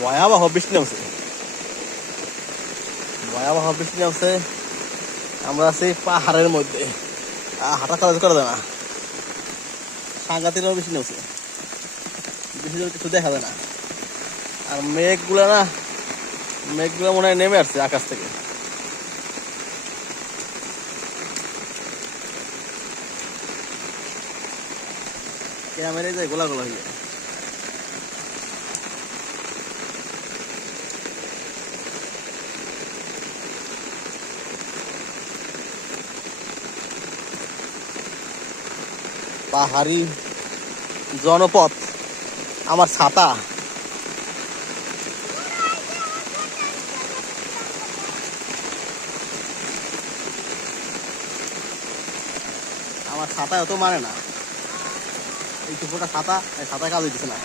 ভয়াবহ বৃষ্টি নামছে, ভয়াবহ বৃষ্টি নামছে। আমরা আছি পাহাড়ের মধ্যে, হাঁটা চলাচল করা যায় না, সাংঘাতিক বৃষ্টি নামছে, বেশি জোর কিছু দেখা যায় না। আর মেঘগুলা মনে হয় নেমে আসছে আকাশ থেকে। ক্যামেরায় যায় গোলা গোলা হয়ে যায়। পাহাড়ি জনপথ, আমার ছাতা, আমার ছাতা এত মানে না, এই টুকুটা ছাতা, এই ছাতা কাজ হইতেছে না।